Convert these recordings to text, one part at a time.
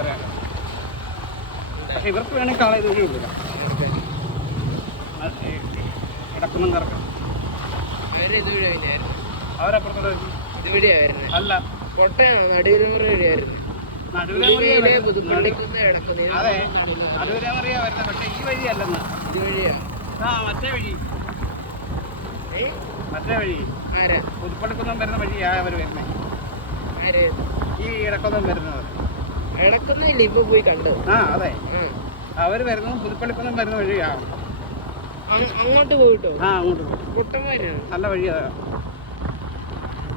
വരാൻ. പക്ഷെ ഇവർക്ക് വേണമെങ്കിൽ കാളെ ഇതുവഴി വിടില്ല. കിടക്കുന്നും കറക്കാം. അവരപ്പുറത്തോടെ അല്ല അതെ നടുവിലറിയാ വരുന്നത്. പക്ഷെ ഈ വഴിയല്ലെന്ന്. മറ്റേ വഴി പുതുപ്പള്ളിക്കുന്നം വരുന്ന വഴിയാ അവർ വരുന്നത്. ഈ ഇടക്കൊന്നും വരുന്നത് ഇടക്കൊന്നുമില്ല. ഇപ്പൊ പോയി കണ്ടു. അതെ അവര് വരുന്നത് പുതുപ്പള്ളിക്കുന്നം വരുന്ന വഴിയാണ്. അങ്ങോട്ട് പോയിട്ടോ? അങ്ങോട്ട് കുട്ടന്മാരാണ്. നല്ല വഴിയാ.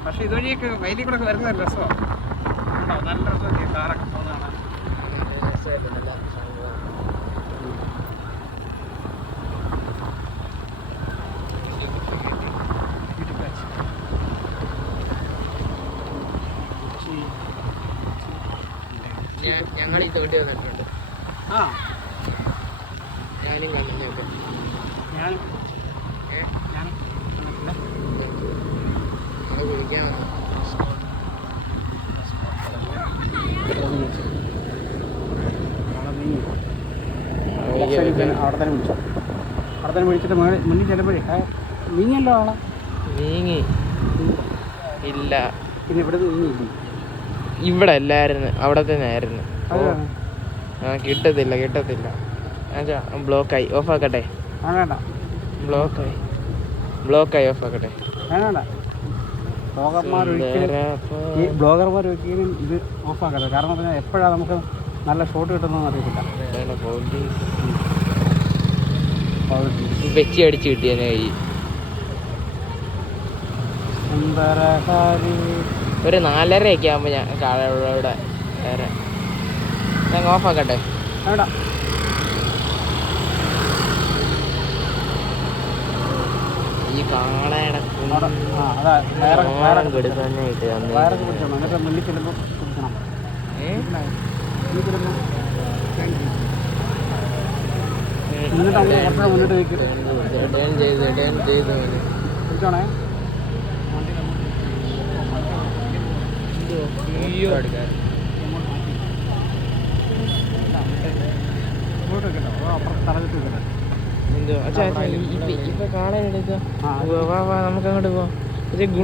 പക്ഷെ ഇതുവഴിയൊക്കെ വയലിൽ കൂടെ വരുന്ന രസമാണ്. നല്ല രസമൊക്കെ കാറൊക്കെ പോകുന്നതാണ്. ഞങ്ങൾ ഈ തോട്ടി വന്നിട്ടുണ്ട്. ഞാനും കണ്ടിട്ടുണ്ട്. കുളിക്കാൻ അവിടെ തന്നെ വിളിച്ചോ. അവിടെ തന്നെ വിളിച്ചിട്ട് മുന്നിൽ ചെല്ലുമ്പോഴേ നീങ്ങിയല്ലോ ആളെ. നീങ്ങി ഇല്ല. പിന്നെ ഇവിടെ നീങ്ങിയില്ല. ഇവിടെ അല്ലായിരുന്നു, അവിടെ തന്നെ ആയിരുന്നു. കിട്ടത്തില്ല. ബ്ലോക്കായി. ഓഫാക്കട്ടെ? വേണ്ട. ബ്ലോക്കായി. ഓഫാക്കട്ടെ? വേണ്ട. ബ്ലോഗർമാർ ഒരിക്കലും ഇത് ഓഫാക്കട്ടെ. കാരണം പറഞ്ഞാൽ എപ്പോഴാണ് നമുക്ക് നല്ല ഷോട്ട് കിട്ടുന്നതെന്ന് അറിയത്തില്ല. വെച്ചി അടിച്ച് കിട്ടിയതിനെ കൈ ഒരു 4:30 ആകുമ്പോൾ ഞാൻ കാളയുടെ ഞാൻ ഓഫാക്കട്ടെ? വേണ്ട. ഈ കാളയുടെ എടുക്കാനായിട്ട് എന്നിട്ട് മുന്നിൽ ചെല്ലുമ്പോൾ കുടിക്കണം. മുന്നോട്ട് വയ്ക്കും. കുടിച്ചോണേ. ഇപ്പൊ കാണാൻ എടുക്കാം. നമുക്ക് അങ്ങോട്ട് പോവാം.